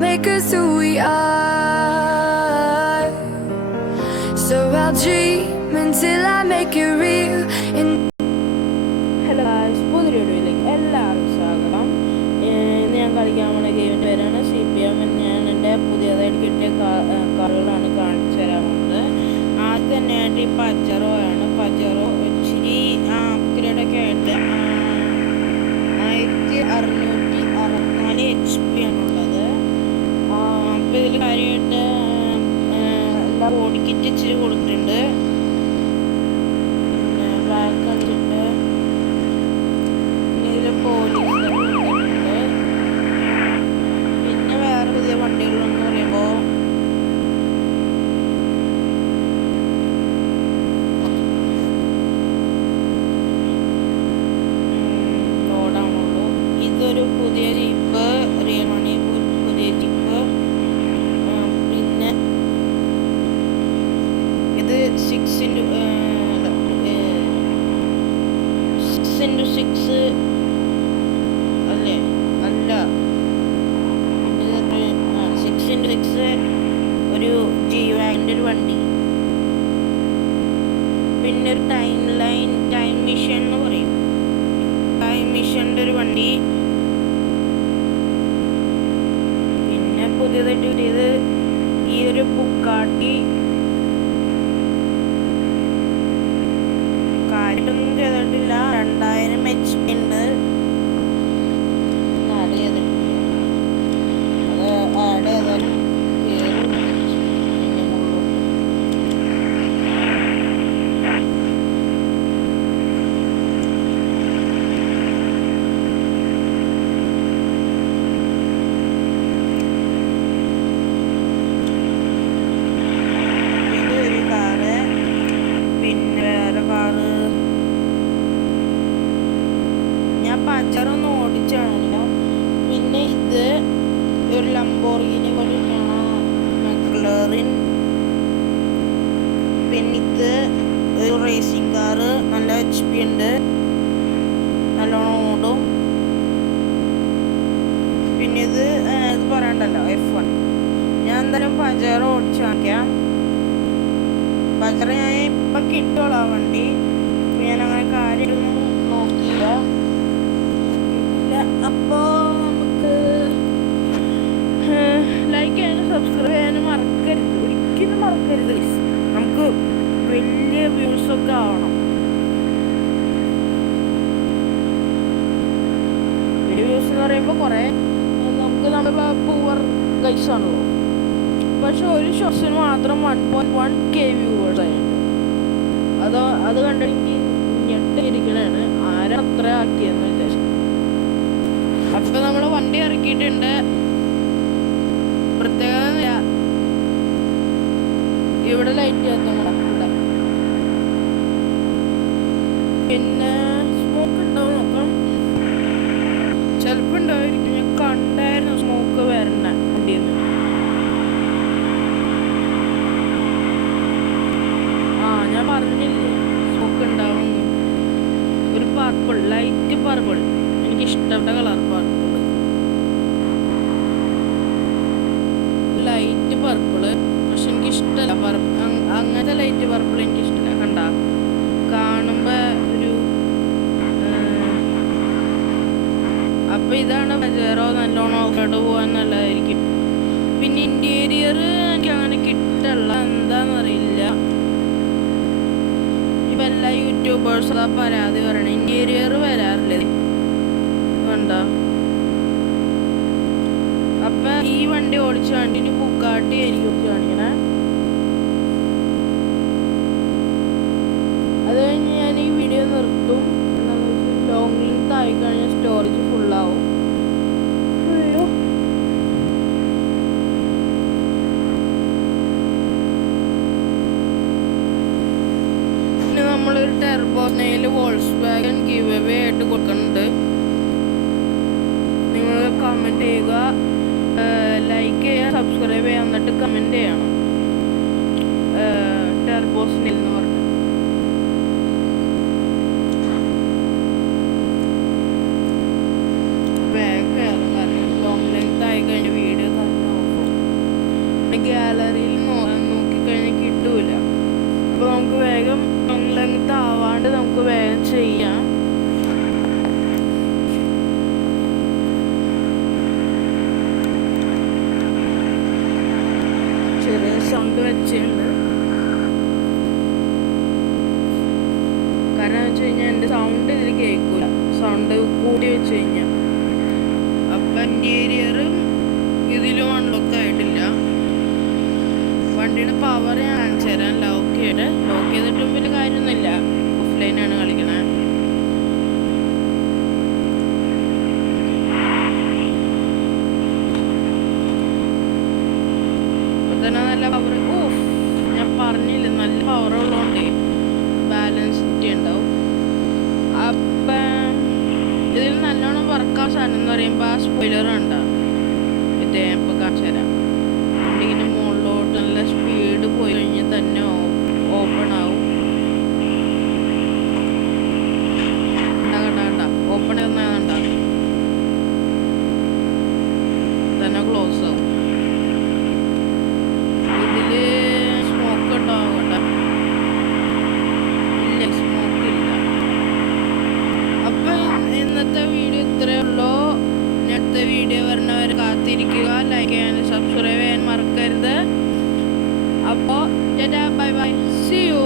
Make us who we are. So I'll dream until I make it real. Hello guys, പുതിയ വീഡിയോയിലേക്ക് എല്ലാവർക്കും സ്വാഗതം. ഇന്ന് ഞാൻ കളിക്കാൻ പോകുന്ന ഗെയിമിൻ്റെ പേരാണ് CPM. ഞാൻ എൻ്റെ പുതിയതായിട്ട് കിട്ടിയ കാറുകളാണ് കാണിച്ചു തരാൻ പോകുന്നത്. ആദ്യം തന്നെയായിട്ട് ഈ പജറോ ആണ്. പജറോ ഇച്ചിരി അപ്ഗ്രേഡൊക്കെ ആയിട്ട് 1664 HP ആണുള്ളത്. അപ്പോൾ ഇതിൽ കാര്യമായിട്ട് എല്ലാ ബോഡി കിറ്റ് ഇച്ചിരി കൊടുത്തിട്ടുണ്ട്. പിന്നെ ബാക്ക് കണ്ടിട്ട് പോലീസ് കൊടുത്തിട്ടുണ്ട്. പിന്നെ വേറെ പുതിയ വണ്ടികളെന്ന് പറയുമ്പോൾ ലോഡാണുള്ളൂ. ഇതൊരു പുതിയ ജീപ്പ്, റിയൽ മണി പുതിയ ജീപ്പ്. പിന്നെ ഇത് 6x6 അല്ലേ? അല്ല, 6x6 ഒരു G-Wagon ഒരു വണ്ടി. പിന്നെ ഒരു ടൈം മിഷൻ എന്ന് പറയും, ടൈം മിഷൻ്റെ ഒരു വണ്ടി. പിന്നെ പുതിയതായിട്ട് കിട്ടിയത് ഈ ഒരു ബുക്കാട്ടി. കാര്യമായിട്ടൊന്നും ചെയ്തിട്ടില്ല. 2000 HP ഉണ്ട്. ആഡ് ചെയ്തിട്ടില്ല. അത് ആഡ് ചെയ്താലും കയറും. ഇതൊരു കാറ്. പിന്നെ വേറെ കാറ് ഞാൻ പച്ചറൊന്നും ഓടിച്ചാണില്ല. പിന്നെ ഇത് ഒരു ലംബോർഗിനി പോലെയാണ്, മെക്ലറിൻ. പിന്നെ ഇത് ഒരു റേസിംഗ് കാറ്, നല്ല HP ഉണ്ട്, നല്ലോണം ഓടും. പിന്നെ ഇത് പറയണ്ടല്ലോ, F1. ഞാൻ എന്തായാലും പജറ ഓടിച്ചു നോക്കാം. പജറ ഞാൻ ഇപ്പം കിട്ടുള്ളൂ വണ്ടി. ഞാൻ അങ്ങനെ കാര്യമൊന്നും നോക്കിയില്ല. അപ്പോൾ നമുക്ക് ലൈക്ക് ചെയ്യാനും സബ്സ്ക്രൈബ് ചെയ്യാനും മറക്കരുത്, ഒരിക്കലും മറക്കരുത്. നമുക്ക് വലിയ വ്യൂസൊക്കെ ആവണം. വലിയ വ്യൂസ് എന്ന് പറയുമ്പോൾ കുറേ നമുക്ക് നമ്മുടെ പൂവർ ഗൈസ് ആണല്ലോ. പക്ഷെ ഒരു ഷോസിന് മാത്രം 1.1K വ്യൂവേഴ്സ് ആയിട്ടുണ്ട്. അത് കണ്ടെനിക്ക് ഞെട്ടിരിക്കണാണ്. ആരാ അത്ര ആക്കിയെന്ന് വിചാരിച്ചു. അപ്പൊ നമ്മള് വണ്ടി ഇറക്കിയിട്ടുണ്ട്. പ്രത്യേകത ഇവിടെ ലൈറ്റ് ചേർത്തണം. പിന്നെ സ്മോക്ക് ഉണ്ടാവും നോക്കാം. ചിലപ്പോ ഉണ്ടായിരിക്കും. ഞാൻ കണ്ടായിരുന്നു സ്മോക്ക് വരണ വണ്ടിയിൽ നിന്ന്. ഞാൻ പറഞ്ഞില്ലേ സ്മോക്ക് ഉണ്ടാവും. ഒരു പർപ്പിൾ, ലൈറ്റ് പർപ്പിൾ, എനിക്ക് ഇഷ്ടപ്പെട്ട കളർ പർപ്പിൾ. ലൈറ്റ് പർപ്പിള് പക്ഷെ എനിക്ക് ഇഷ്ടമല്ല. അങ്ങനത്തെ ലൈറ്റ് പർപ്പിൾ എനിക്ക് ഇഷ്ടമല്ല. കണ്ട കാണുമ്പോ ഒരു അപ്പൊ ഇതാണ് പജറോ. നല്ലോണം ഓഫ്റോഡ് പോകാൻ നല്ലതായിരിക്കും. പിന്നെ ഇന്റീരിയർ എനിക്ക് അങ്ങനെ കിട്ടല്ല, എന്താന്നറിയില്ല. ഇപ്പൊ എല്ലാ യൂട്യൂബേഴ്സും പരാതി പറയണ ഇന്റീരിയർ വരാറില്ലേ, കണ്ട. അപ്പൊ ഈ വണ്ടി ഓടിച്ചു കണ്ടിന് ബുക്കാട്ടി ആയിരിക്കും കാണിക്കണേ. അത് കഴിഞ്ഞ് ഞാൻ ഈ വീഡിയോ നിർത്തും. എന്താണെന്ന് വെച്ചാൽ ലോങ് ലെങ്ത് ആയി കഴിഞ്ഞാൽ സ്റ്റോറേജ് ഫുള്ളാവും. പിന്നെ നമ്മളൊരു ടെർബോനെയിൽ വോൾസ്വാഗൻ ഗിവ് അവേ ആയിട്ട് കൊടുക്കുന്നുണ്ട്. നിങ്ങൾ കമൻറ്റ് ചെയ്യുക, ലൈക്ക് ചെയ്യുക, സബ്സ്ക്രൈബ് ചെയ്യുക, എന്നിട്ട് കമൻറ്റ് ചെയ്യണം. ടെർബോസിനിൽ എന്ന് പറഞ്ഞു. വേഗം കയറും, കാരണം ലോങ് ലെങ്ത് ആയി കഴിഞ്ഞ വീഡിയോ തന്നെ വണ്ടിയുടെ പവർ ഞാൻ കാണിച്ചു തരാം. ലോക്ക് ചെയ്തിട്ടും വലിയ കാര്യമൊന്നുമില്ല. ഓഫ്ലൈനാണ് കളിക്കണേ. ഇപ്പൊ തന്നെ നല്ല പവർ. ഞാൻ പറഞ്ഞില്ല, നല്ല പവർ ഉള്ളതുകൊണ്ടേ ബാലൻസ് ഉണ്ടാവും. അപ്പം ഇതിൽ നല്ലോണം വർക്കാവും സാധനം എന്ന് പറയുമ്പോൾ ആ സ്പോയിലർ ഉണ്ടാവും. ഇതേ ഇപ്പൊ കാണിച്ചു തരാം. വണ്ടിന്റെ മുകളിലോട്ട് നല്ല സ്പീഡ് പോയി കഴിഞ്ഞാൽ തന്നെ ഓപ്പൺ ആവും. കണ്ട ഓപ്പൺ ചെയ്യുന്നതാണ്ട തന്നെ ക്ലോസ് ആവും. ഇതില് സ്മോക്ക് ഉണ്ടാവും കേട്ടോ. ഇല്ല, സ്മോക്ക് ഇല്ല. അപ്പൊ ഇന്നത്തെ വീഡിയോ ഇത്രയേ ഉള്ളൂ. അടുത്ത വീഡിയോ വരുന്നവരെ കാത്തിരിക്കുക. ലൈക്ക് ചെയ്യാനും സബ്സ്ക്രൈബ് ചെയ്യാൻ മറക്കരുത്. അപ്പോൾ ബൈ ബൈ, സീ യു.